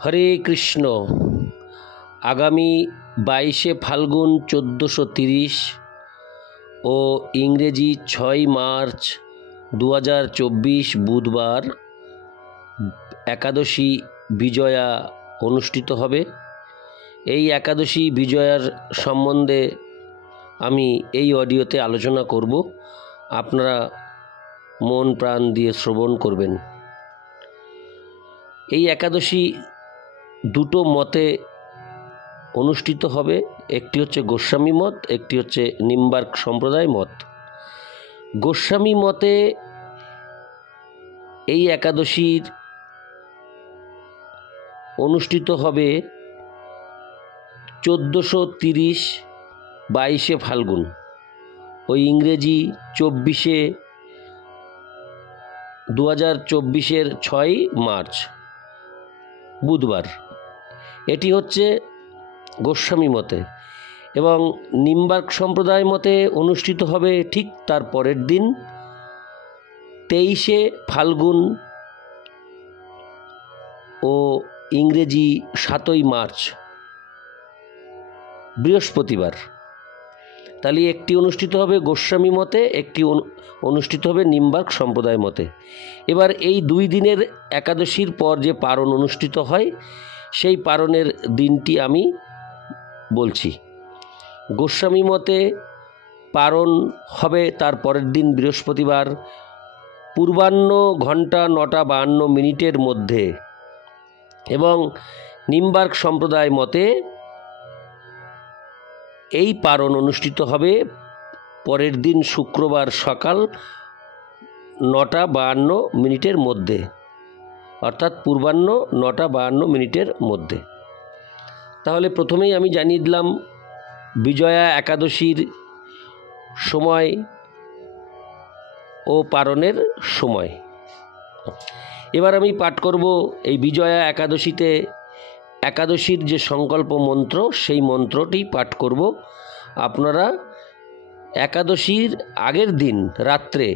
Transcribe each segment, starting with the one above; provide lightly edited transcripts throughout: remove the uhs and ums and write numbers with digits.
হরে কৃষ্ণ। আগামী 22শে ফাল্গুন 1430 ও ইংরেজি 6 মার্চ 2024 বুধবার একাদশী বিজয়া অনুষ্ঠিত হবে। এই একাদশী বিজয়ার সম্বন্ধে আমি এই অডিওতে আলোচনা করব। আপনারা মন প্রাণ দিয়ে শ্রবণ করবেন। এই একাদশী দুটো মতে অনুষ্ঠিত হবে, একটি হচ্ছে গোস্বামী মত, একটি হচ্ছে নিম্বার্ক সম্প্রদায় মত। গোস্বামী মতে এই একাদশীর অনুষ্ঠিত হবে 1430 22শে ফাল্গুন, ওই ইংরেজি 2024-এর 6 মার্চ বুধবার। এটি হচ্ছে গোস্বামী মতে। এবং নিম্বার্ক সম্প্রদায় মতে অনুষ্ঠিত হবে ঠিক তার পরের দিন 23শে ফাল্গুন ও ইংরেজি 7ই মার্চ বৃহস্পতিবার। তাহলে একটি অনুষ্ঠিত হবে গোস্বামী মতে, একটি অনুষ্ঠিত হবে নিম্বার্ক সম্প্রদায় মতে। এবার এই দুই দিনের একাদশীর পর যে পারণ অনুষ্ঠিত হয়, সেই পারণের দিনটি আমি বলছি। গোস্বামী মতে পারণ হবে তার পরের দিন বৃহস্পতিবার পূর্বাহ্ন ঘন্টা 9:52 মধ্যে, এবং নিম্বার্ক সম্প্রদায় মতে এই পারণ অনুষ্ঠিত হবে পরের দিন শুক্রবার সকাল 9:52 মধ্যে, অর্থাৎ পূর্বাহ্ন 9:52 মধ্যে। তাহলে প্রথমেই আমি জানিয়ে দিলাম বিজয়া একাদশীর সময় ও পারণের সময়। এবার আমি পাঠ করব এই বিজয়া একাদশীতে একাদশীর যে সংকল্প মন্ত্র, সেই মন্ত্রটি পাঠ করব। আপনারা একাদশীর আগের দিন রাত্রে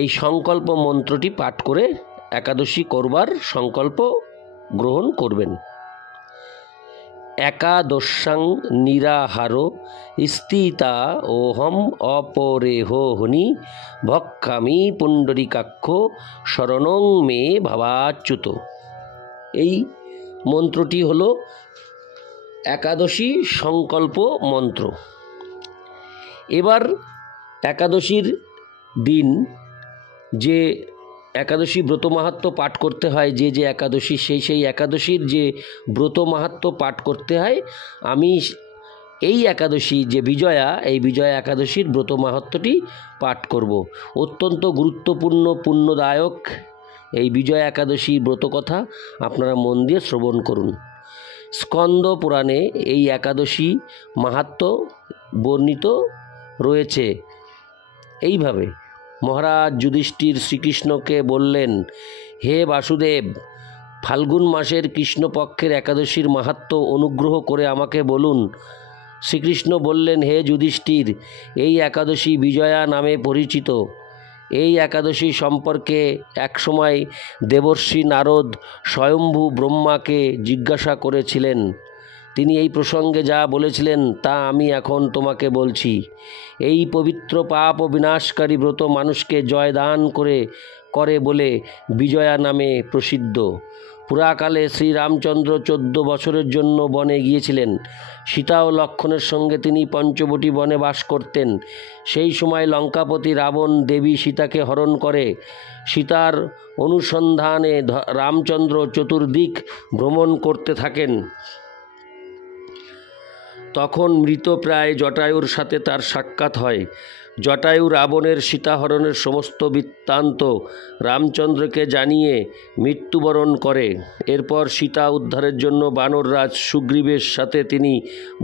এই সংকল্প মন্ত্রটি পাঠ করে একাদশী করবার সংকল্প গ্রহণ করবেন। একাদশাং নিরাহারো স্থিতা ওহম অপরেহ হনি ভক্ষামি পুণ্ডরীকাক্ষ শরণং মে ভাবাচ্যুত। এই মন্ত্রটি হলো একাদশী সংকল্প মন্ত্র। এবার একাদশীর দিন যে একাদশী ব্রত মাহাত্ম্য পাঠ করতে হয়, যে একাদশী সেই একাদশীর যে ব্রত মাহাত্ম্য পাঠ করতে হয়, আমি এই একাদশী যে বিজয়া, এই বিজয়া একাদশীর ব্রত মাহাত্ম্যটি পাঠ করব। অত্যন্ত গুরুত্বপূর্ণ পুণ্যদায়ক এই বিজয়া একাদশী ব্রত কথা আপনারা মন দিয়ে শ্রবণ করুন। স্কন্দ পুরাণে এই একাদশী মাহাত্ম্য বর্ণিত রয়েছে এইভাবে। মহারাজ যুধিষ্ঠির শ্রীকৃষ্ণকে বললেন, হে বাসুদেব, ফাল্গুন মাসের কৃষ্ণপক্ষের একাদশীর মাহাত্ম্য অনুগ্রহ করে আমাকে বলুন। শ্রীকৃষ্ণ বললেন, হে যুধিষ্ঠির, এই একাদশী বিজয়া নামে পরিচিত। এই একাদশী সম্পর্কে একসময় দেবর্ষি নারদ স্বয়ম্ভু ব্রহ্মাকে জিজ্ঞাসা করেছিলেন। তিনি এই প্রসঙ্গে যা বলেছিলেন তা আমি এখন তোমাকে বলছি। এই পবিত্র পাপ ও বিনাশকারী ব্রত মানুষকে জয়দান করে বলে বিজয়া নামে প্রসিদ্ধ। পুরাকালে শ্রীরামচন্দ্র 14 বছরের জন্য বনে গিয়েছিলেন। সীতা ও লক্ষ্মণের সঙ্গে তিনি পঞ্চবটী বনে বাস করতেন। সেই সময় লঙ্কাপতি রাবণ দেবী সীতাকে হরণ করে। সীতার অনুসন্ধানে রামচন্দ্র চতুর্দিক ভ্রমণ করতে থাকেন। তখন মৃতপ্রায় জটায়ুর সাথে তার সাক্ষাৎ হয়। জটায়ু রাবণের সীতাহরণের সমস্ত বৃত্তান্ত রামচন্দ্রকে জানিয়ে মৃত্যুবরণ করে। এরপর সীতা উদ্ধারের জন্য বানররাজ সুগ্রীবের সাথে তিনি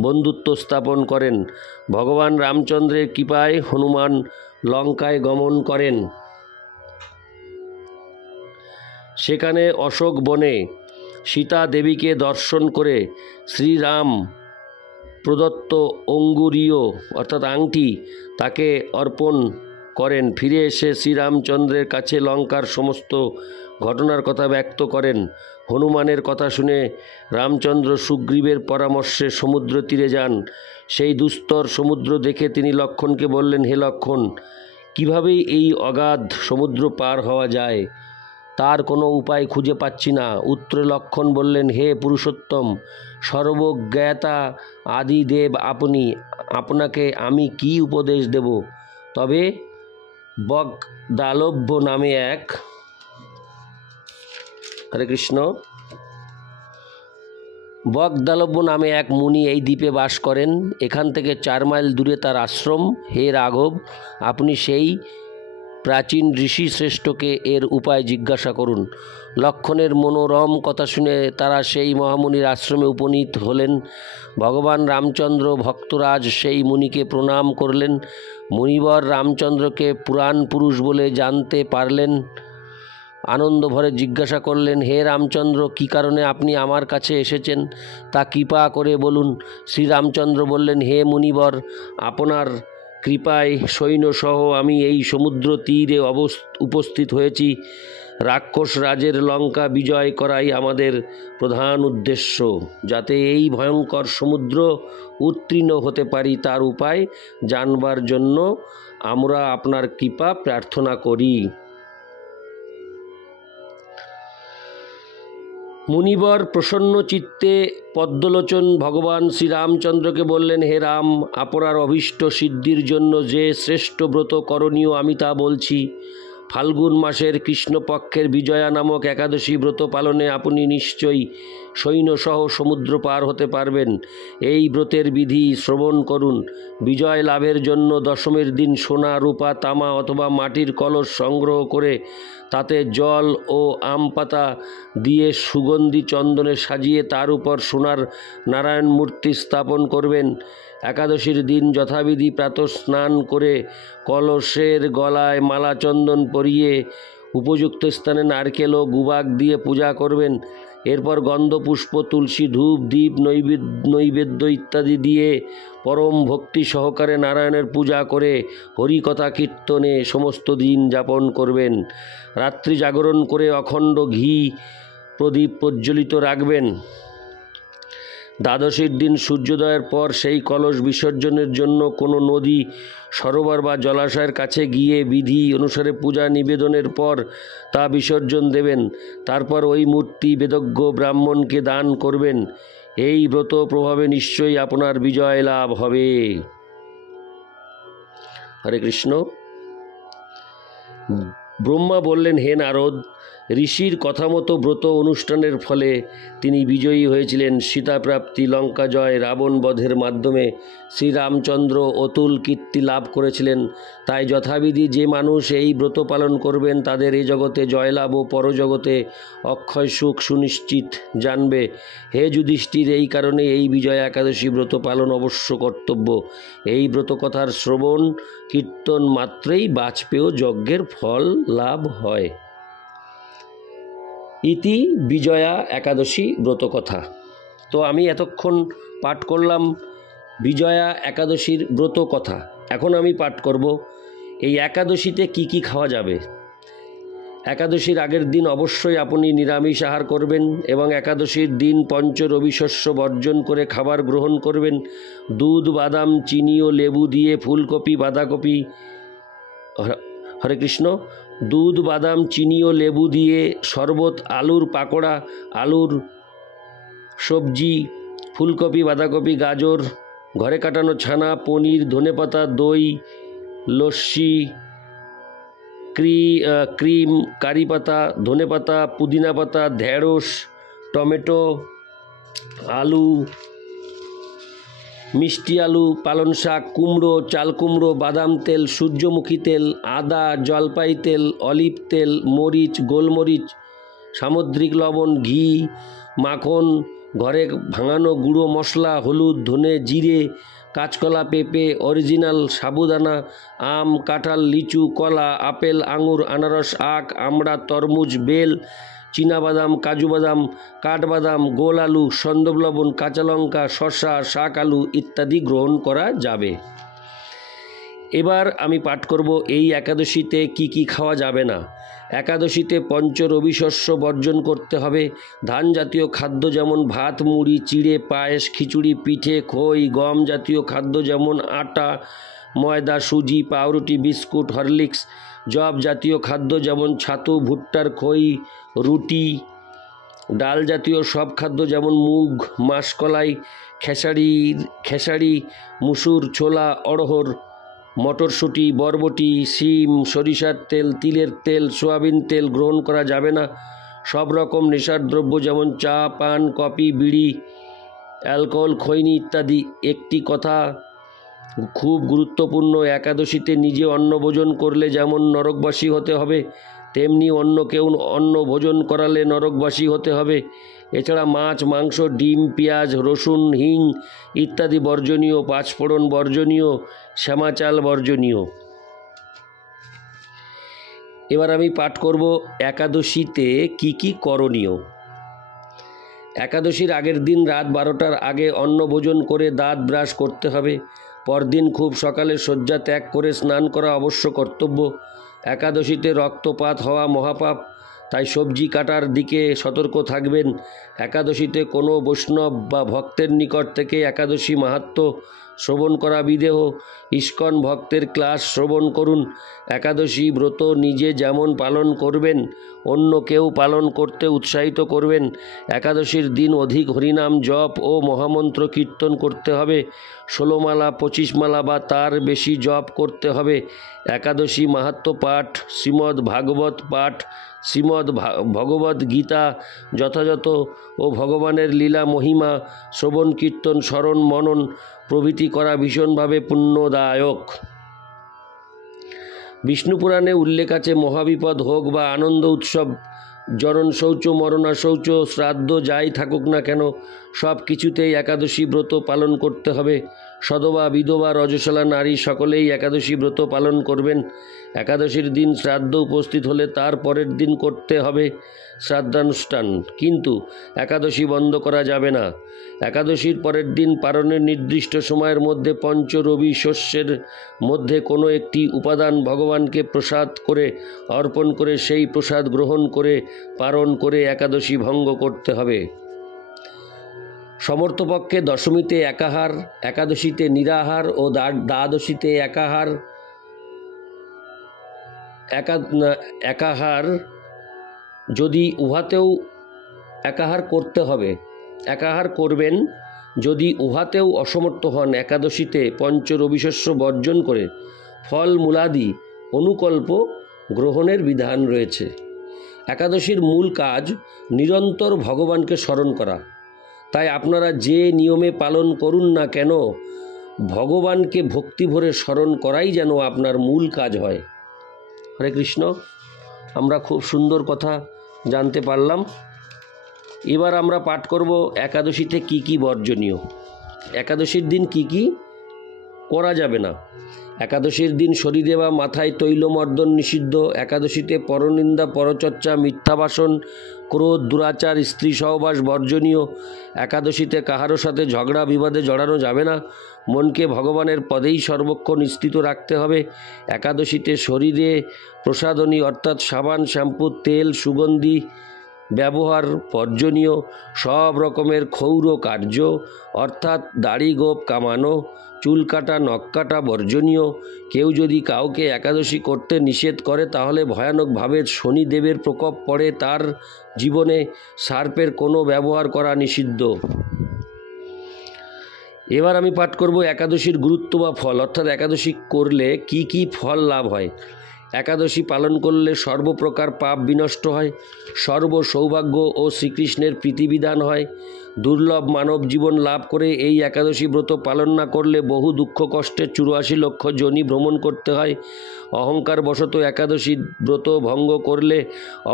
বন্ধুত্ব স্থাপন করেন। ভগবান রামচন্দ্রের কৃপায় হনুমান লঙ্কায় গমন করেন। সেখানে অশোক বনে সীতা দেবীকে দর্শন করে শ্রীরাম প্রদত্ত অঙ্গুরীয় অর্থাৎ আংটি তাকে অর্পণ করেন। ফিরে এসে শ্রীরামচন্দ্রের কাছে লঙ্কার সমস্ত ঘটনার কথা ব্যক্ত করেন। হনুমানের কথা শুনে রামচন্দ্র সুগ্রীবের পরামর্শে সমুদ্র তীরে যান। সেই দুস্তর সমুদ্র দেখে তিনি লক্ষ্মণকে বললেন, হে লক্ষ্মণ, কীভাবে এই অগাধ সমুদ্র পার হওয়া যায় তার কোনো উপায় খুঁজে পাচ্ছি না। উত্তরে লক্ষ্মণ বললেন, হে পুরুষোত্তম, সর্বজ্ঞাতা আদিদেব আপনি, আপনাকে আমি কি উপদেশ দেব? তবে বগদালভ্য নামে এক হরে কৃষ্ণ বগদালভ্য নামে এক মুনি এই দ্বীপে বাস করেন। এখান থেকে 4 মাইল দূরে তার আশ্রম। হে রাঘব, আপনি সেই প্রাচীন ঋষি শ্রেষ্ঠকে এর উপায় জিজ্ঞাসা করুন। লক্ষ্মণের মনোরম কথা শুনে তারা সেই মহামুনির আশ্রমে উপনীত হলেন। ভগবান রামচন্দ্র ভক্তরাজ সেই মুনিকে প্রণাম করলেন। মুনিবর রামচন্দ্রকে পুরাণ পুরুষ বলে জানতে পারলেন। আনন্দ ভরে জিজ্ঞাসা করলেন, হে রামচন্দ্র, কী কারণে আপনি আমার কাছে এসেছেন তা কৃপা করে বলুন। শ্রীরামচন্দ্র বললেন, হে মুনিবর, আপনার কৃপায় সৈন্যসহ আমি এই সমুদ্র তীরে উপস্থিত হয়েছি। রাক্ষস রাজের লঙ্কা বিজয় করাই আমাদের প্রধান উদ্দেশ্য। যাতে এই ভয়ঙ্কর সমুদ্র উত্তীর্ণ হতে পারি তার উপায় জানবার জন্য আমরা আপনার কৃপা প্রার্থনা করি। মুনিবর প্রসন্ন চিত্তে পদ্মলোচন ভগবান শ্রীরামচন্দ্রকে বললেন, হে রাম, আপনার অভীষ্ট সিদ্ধির জন্য যে শ্রেষ্ঠ ব্রত করণীয় আমি তা বলছি। ফাল্গুন মাসের কৃষ্ণপক্ষের বিজয়া নামক একাদশী ব্রত পালনে আপনি নিশ্চয়ই সৈন্যসহ সমুদ্র পার হতে পারবেন। এই ব্রতের বিধি শ্রবণ করুন। বিজয় লাভের জন্য দশমীর দিন সোনা, রূপা, তামা অথবা মাটির কলস সংগ্রহ করে তাতে জল ও আম পাতা দিয়ে সুগন্ধি চন্দনে সাজিয়ে তার উপর সোনার নারায়ণ মূর্তি স্থাপন করবেন। একাদশীর দিন যথাবিধি প্রাতঃ স্নান করে কলসের গলায় মালা চন্দন পরিয়ে উপযুক্ত স্থানে নারকেল ও গুবাক দিয়ে পূজা করবেন। এরপর গন্ধ, পুষ্প, তুলসী, ধূপ, দীপ, নৈবেদ্য ইত্যাদি দিয়ে পরম ভক্তি সহকারে নারায়ণের পূজা করে হরিকথা কীর্তনে সমস্ত দিন যাপন করবেন। রাত্রি জাগরণ করে অখণ্ড ঘি প্রদীপ প্রজ্বলিত রাখবেন। দ্বাদশীর দিন সূর্যোদয়ের পর সেই কলস বিসর্জনের জন্য কোনো নদী, সরোবর বা জলাশয়ের কাছে গিয়ে বিধি অনুসারে পূজা নিবেদনের পর তা বিসর্জন দেবেন। তারপর ওই মূর্তি বেদজ্ঞ ব্রাহ্মণকে দান করবেন। এই ব্রত প্রভাবে নিশ্চয়ই আপনার বিজয় লাভ হবে। হরে কৃষ্ণ। ব্রহ্মা বললেন, হে নারদ, ঋষির কথা মতো ব্রত অনুষ্ঠানের ফলে তিনি বিজয়ী হয়েছিলেন। সীতাপ্রাপ্তি, লঙ্কা জয়, রাবণ বধের মাধ্যমে শ্রীরামচন্দ্র অতুল কীর্তি লাভ করেছিলেন। তাই যথাবিধি যে মানুষ এই ব্রত পালন করবেন তাদের এই জগতে জয়লাভ ও পরজগতে অক্ষয় সুখ সুনিশ্চিত জানবে। হে যুধিষ্ঠির, এই কারণে এই বিজয়া একাদশী ব্রত পালন অবশ্য কর্তব্য। এই ব্রত কথার শ্রবণ কীর্তন মাত্রেই বাজপেয় যজ্ঞের ফল লাভ হয়। ইতি বিজয়া একাদশী ব্রতকথা। তো আমি এতক্ষণ পাঠ করলাম বিজয়া একাদশীর ব্রত কথা। এখন আমি পাঠ করব এই একাদশীতে কি কি খাওয়া যাবে। একাদশীর আগের দিন অবশ্যই আপনি নিরামিষ আহার করবেন এবং একাদশীর দিন পঞ্চ রবিশস্য বর্জন করে খাবার গ্রহণ করবেন। দুধ, বাদাম, চিনি ও লেবু দিয়ে ফুলকপি, বাঁধাকপি, হরে কৃষ্ণ, দুধ, বাদাম, চিনি ও লেবু দিয়ে শরবত, আলুর পাকোড়া, আলুর সবজি, ফুলকপি, বাঁধাকপি, গাজর, ঘরে কাটানো ছানা, পনির, ধনেপাতা, দই, লস্যি, ক্রিম, কারি পাতা, ধনেপাতা, পুদিনা পাতা, ঢেঁড়স, টমেটো, আলু, মিষ্টি আলু, পালং শাক, কুমড়ো, চাল কুমড়ো, বাদাম তেল, সূর্যমুখী তেল, আদা, জলপাই তেল, অলিভ তেল, মরিচ, গোলমরিচ, সামুদ্রিক লবণ, ঘি, মাখন, ঘরে ভাঙানো গুঁড়ো মশলা, হলুদ, ধনে, জিরে, কাঁচকলা, পেঁপে, অরিজিনাল সাবুদানা, আম, কাঁঠাল, লিচু, কলা, আপেল, আঙুর, আনারস, আখ, আমড়া, তরমুজ, বেল, চীনাবাদাম, কাজু বাদাম, কাঠবাদাম, গোল আলু, সন্দব লবণ, কাঁচা লঙ্কা, শসা, শাক আলু ইত্যাদি গ্রহণ করা যাবে। এবার আমি পাঠ করব এই একাদশীতে কি কি খাওয়া যাবে না। একাদশীতে পঞ্চ রবি শস্য বর্জন করতে হবে। ধান জাতীয় খাদ্য যেমন ভাত, মুড়ি, চিড়ে, পায়েস, খিচুড়ি, পিঠে, খই, গম জাতীয় খাদ্য যেমন আটা, ময়দা, সুজি, পাউরুটি, বিস্কুট, হরলিক্স, জব জাতীয় খাদ্য যেমন ছাতু, ভুট্টার খই, রুটি, ডাল জাতীয় সব খাদ্য যেমন মুগ, মাসকলাই, খেসারি, মুসুর, ছোলা, অড়হর, মটরশুঁটি, বরবটি, শিম, সরিষার তেল, তিলের তেল, সয়াবিন তেল গ্রহণ করা যাবে না। সব রকম নেশার দ্রব্য যেমন চা, পান, কফি, বিড়ি, অ্যালকোহল, খৈনি ইত্যাদি। একটি কথা খুব গুরুত্বপূর্ণ, একাদশীতে নিজে অন্ন ভোজন করলে যেমন নরকবাসী হতে হবে, তেমনি অন্য কেউ অন্ন ভোজন করালে নরকবাসী হতে হবে। এছাড়া মাছ, মাংস, ডিম, পেঁয়াজ, রসুন, হিং ইত্যাদি বর্জনীয়, পাঁচফোড়ন বর্জনীয়, শ্যামা চাল বর্জনীয়। এবার আমি পাঠ করব একাদশীতে কি কি করণীয়। একাদশীর আগের দিন রাত 12টার আগে অন্ন ভোজন করে দাঁত ব্রাশ করতে হবে। পরদিন খুব সকালে শয্যা ত্যাগ করে স্নান করা অবশ্য কর্তব্য। একাদশীতে রক্তপাত হওয়া মহাপাপ, তাই সবজি কাটার দিকে সতর্ক থাকবেন। একাদশীতে কোনো বৈষ্ণব বা ভক্তের নিকট থেকে একাদশী মাহাত্ম্য শ্রবণ করা বিদেহ। ইস্কন ভক্তের ক্লাস শ্রবণ করুন। একাদশী ব্রত নিজে যেমন পালন করবেন, অন্য কেউ পালন করতে উৎসাহিত করবেন। একাদশীর দিন অধিক হরিনাম জপ ও মহামন্ত্র কীর্তন করতে হবে। 16 মালা, 25 মালা বা তার বেশি জপ করতে হবে। একাদশী মাহাত্ম্য পাঠ, শ্রীমদ্ ভাগবত পাঠ, শ্রীমদ্ ভগবদ্ গীতা যথাযথ ও ভগবানের লীলা মহিমা শ্রবণ কীর্তন স্মরণ মনন প্রভৃতি করা ভীষণভাবে পুণ্যদায়ক। বিষ্ণু পুরাণে উল্লেখ আছে, মহাবিপদ হোক বা আনন্দ উৎসব, জনন শৌচ, মরণা শৌচ, শ্রাদ্ধ যাই থাকুক না কেন, সব কিছুতেই একাদশী ব্রত পালন করতে হবে। সধবা, বিধবা, রজস্বলা নারী সকলেই একাদশী ব্রত পালন করবেন। একাদশীর দিন শ্রাদ্ধ উপস্থিত হলে তার পরের দিন করতে হবে শ্রাদ্ধানুষ্ঠান, কিন্তু একাদশী বন্ধ করা যাবে না। একাদশীর পরের দিন পারণের নির্দিষ্ট সময়ের মধ্যে পঞ্চ রবি শস্যের মধ্যে কোনো একটি উপাদান ভগবানকে প্রসাদ করে অর্পণ করে সেই প্রসাদ গ্রহণ করে পারণ করে একাদশী ভঙ্গ করতে হবে। সমর্থপক্ষে দশমীতে একাহার, একাদশীতে নিরাহার ও দ্বাদশীতে একাহার যদি উহাতেও একাহার করতে হবে, একাহার করবেন। যদি উহাতেও অসমর্থ হন, একাদশীতে পঞ্চ রবিশস্য বর্জন করে ফল মূলাদি অনুকল্প গ্রহণের বিধান রয়েছে। একাদশীর মূল কাজ নিরন্তর ভগবানকে স্মরণ করা, তাই আপনারা যে নিয়মে পালন করুন না কেন, ভগবানকে ভক্তি ভরে স্মরণ করাই যেন আপনার মূল কাজ হয়। হরে কৃষ্ণ। আমরা খুব সুন্দর কথা জানতে পারলাম। এবার আমরা পাঠ করব একাদশীতে কি কি বর্জনীয়। একাদশীর দিন কি কি করা যাবে না। একাদশীর দিন শরীরে বা মাথায় তৈলমর্দন নিষিদ্ধ। একাদশীতে পরনিন্দা, পরচর্চা, মিথ্যা ভাষণ, ক্রোধ, দুরাচার, স্ত্রী সহবাস বর্জনীয়। একাদশীতে কাহারও সাথে ঝগড়া বিবাদে জড়ানো যাবে না। মনকে ভগবানের পদেই সর্বক্ষণ স্থিত রাখতে হবে। একাদশীতে শরীরে প্রসাধনী অর্থাৎ সাবান, শ্যাম্পু, তেল, সুগন্ধি ব্যবহার বর্জনীয়। সব রকমের ক্ষৌর কার্য অর্থাৎ দাড়ি গোপ কামানো, চুল কাটা, নখ কাটা বর্জনীয়। কেউ যদি কাউকে একাদশী করতে নিষেধ করে তাহলে ভয়ানকভাবে শনিদেবের প্রকোপ পড়ে তার জীবনে। সার্পের কোনো ব্যবহার করা নিষিদ্ধ। এবার আমি পাঠ করব একাদশীর গুরুত্ব বা ফল, অর্থাৎ একাদশী করলে কি কি ফল লাভ হয়। একাদশী পালন করলে সর্বপ্রকার পাপ বিনষ্ট হয়, সর্ব সৌভাগ্য ও শ্রীকৃষ্ণের প্রীতিবিধান হয়। দুর্লভ মানব জীবন লাভ করে এই একাদশী ব্রত পালন না করলে বহু দুঃখ কষ্টে 84 লক্ষ যোনি ভ্রমণ করতে হয়। অহংকার বশত একাদশী ব্রত ভঙ্গ করলে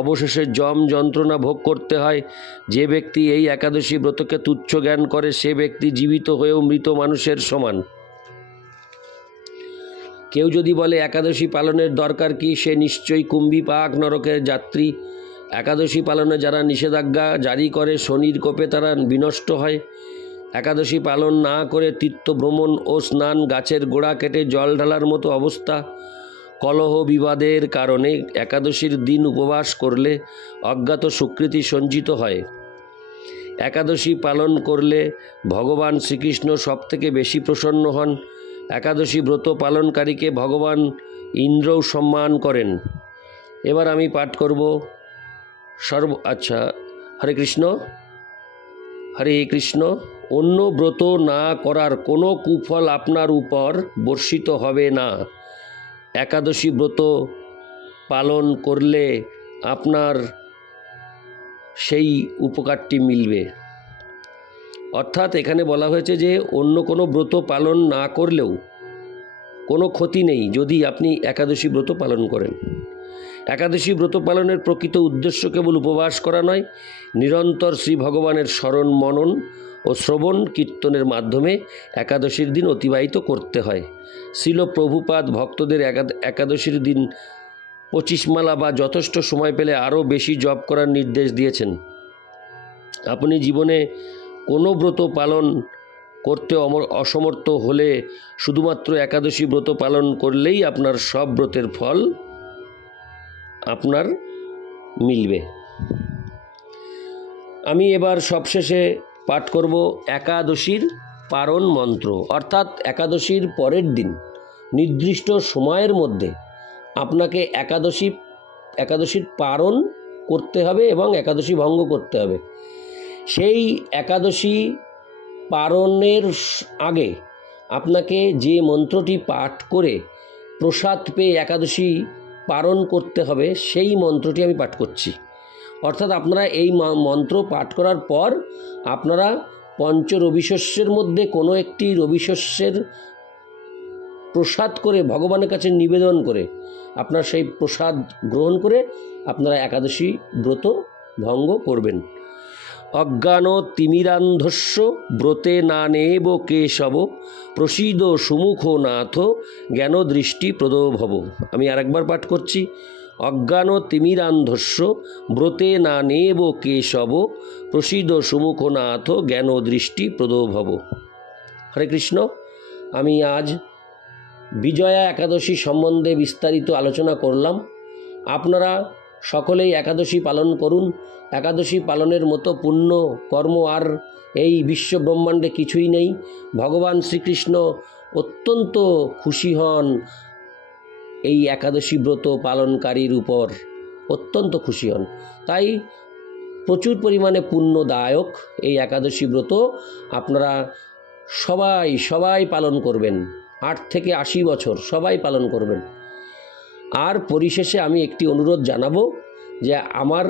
অবশেষে যম যন্ত্রণা ভোগ করতে হয়। যে ব্যক্তি এই একাদশী ব্রতকে তুচ্ছ জ্ঞান করে সে ব্যক্তি জীবিত হয়েও মৃত মানুষের সমান। কেউ যদি বলে একাদশী পালনের দরকার কি, সে নিশ্চয়ই কুম্ভী পাক নরকের যাত্রী। একাদশী পালনে যারা নিষেধাজ্ঞা জারি করে শনির কোপে তারা বিনষ্ট হয়। একাদশী পালন না করে তীর্থ ভ্রমণ ও স্নান, গাছের গোড়া কেটে জল ঢালার মতো অবস্থা। কলহ বিবাদের কারণে একাদশীর দিন উপবাস করলে অজ্ঞাত সুকৃতি সঞ্চিত হয়। একাদশী পালন করলে ভগবান শ্রীকৃষ্ণ সবথেকে বেশি প্রসন্ন হন। একাদশী ব্রত পালনকারীকে ভগবান ইন্দ্রও সম্মান করেন। এবার আমি পাঠ করব হরে কৃষ্ণ। হরে কৃষ্ণ। অন্য ব্রত না করার কোনো কুফল আপনার উপর বর্ষিত হবে না। একাদশী ব্রত পালন করলে আপনার সেই উপকারটি মিলবে। অর্থাৎ এখানে বলা হয়েছে যে অন্য কোনো ব্রত পালন না করলেও কোনো ক্ষতি নেই যদি আপনি একাদশী ব্রত পালন করেন। একাদশী ব্রত পালনের প্রকৃত উদ্দেশ্য কেবল উপবাস করা নয়, নিরন্তর শ্রী ভগবানের স্মরণ মনন ও শ্রবণ কীর্তনের মাধ্যমে একাদশীর দিন অতিবাহিত করতে হয়। শ্রীল প্রভুপাদ ভক্তদের একাদশীর দিন 25 মালা বা যথেষ্ট সময় পেলে আরও বেশি জপ করার নির্দেশ দিয়েছেন। আপনি জীবনে কোনো ব্রত পালন করতে অসমর্থ হলে শুধুমাত্র একাদশী ব্রত পালন করলেই আপনার সব ব্রতের ফল আপনার মিলবে। আমি এবার সবশেষে পাঠ করব একাদশীর পারণ মন্ত্র। অর্থাৎ একাদশীর পরের দিন নির্দিষ্ট সময়ের মধ্যে আপনাকে একাদশীর পারণ করতে হবে এবং একাদশী ভঙ্গ করতে হবে। সেই একাদশী পারণের আগে আপনাকে যে মন্ত্রটি পাঠ করে প্রসাদ পেয়ে একাদশী পারণ করতে হবে সেই মন্ত্রটি আমি পাঠ করছি। অর্থাৎ আপনারা এই মন্ত্র পাঠ করার পর আপনারা পঞ্চ রবিশস্যের মধ্যে কোনো একটি রবিশস্যের প্রসাদ করে ভগবানের কাছে নিবেদন করে আপনার সেই প্রসাদ গ্রহণ করে আপনারা একাদশী ব্রত ভঙ্গ করবেন। অজ্ঞান তিমিরান্ধস্য ব্রতে না নেব কেশব প্রসীদ সুমুখ নাথ জ্ঞান দৃষ্টি প্রদো ভব। আমি আরেকবার পাঠ করছি। অজ্ঞান তিমিরান্ধস্য ব্রতে না নেব কেশব প্রসীদ সুমুখ নাথ জ্ঞান দৃষ্টি প্রদো ভব। হরে কৃষ্ণ। আমি আজ বিজয়া একাদশী সম্বন্ধে বিস্তারিত আলোচনা করলাম। আপনারা সকলেই একাদশী পালন করুন। একাদশী পালনের মতো পুণ্য কর্ম আর এই বিশ্ব ব্রহ্মাণ্ডে কিছুই নেই। ভগবান শ্রীকৃষ্ণ অত্যন্ত খুশি হন এই একাদশী ব্রত পালনকারীর উপর, অত্যন্ত খুশি হন। তাই প্রচুর পরিমাণে পুণ্যদায়ক এই একাদশী ব্রত আপনারা সবাই পালন করবেন। 8 থেকে 80 বছর সবাই পালন করবেন। আর পরিশেষে আমি একটি অনুরোধ জানাবো যে আমার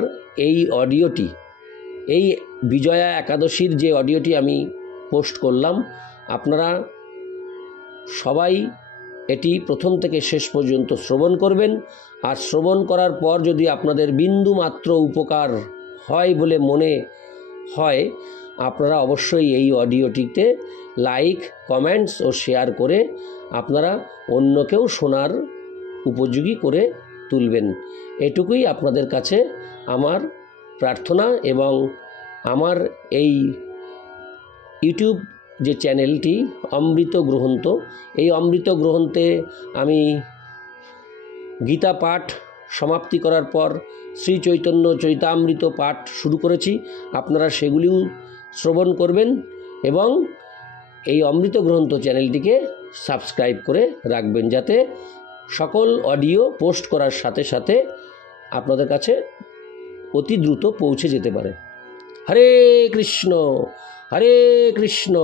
এই অডিওটি, এই বিজয়া একাদশীর যে অডিওটি আমি পোস্ট করলাম, আপনারা সবাই এটি প্রথম থেকে শেষ পর্যন্ত শ্রবণ করবেন। আর শ্রবণ করার পর যদি আপনাদের বিন্দু মাত্র উপকার হয় বলে মনে হয়, আপনারা অবশ্যই এই অডিওটিতে লাইক, কমেন্টস ও শেয়ার করে আপনারা অন্যকেও শোনার উপযোগী করে তুলবেন। এটুকুই আপনাদের কাছে আমার প্রার্থনা। এবং আমার এই ইউটিউব যে চ্যানেলটি অমৃত গ্রন্থ, এই অমৃত গ্রন্থে আমি গীতা পাঠ সমাপ্তি করার পর শ্রী চৈতন্য চৈতামৃত পাঠ শুরু করেছি। আপনারা সেগুলিও শ্রবণ করবেন এবং এই অমৃত গ্রন্থ চ্যানেলটিকে সাবস্ক্রাইব করে রাখবেন, যাতে সকল অডিও পোস্ট করার সাথে সাথে আপনাদের কাছে অতি দ্রুত পৌঁছে যেতে পারে। হরে কৃষ্ণ হরে কৃষ্ণ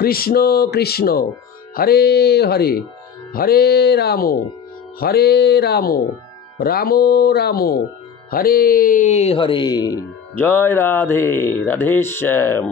কৃষ্ণ কৃষ্ণ হরে হরে, হরে রাম রাম রাম হরে হরে। জয় রাধে, রাধেশ্যাম।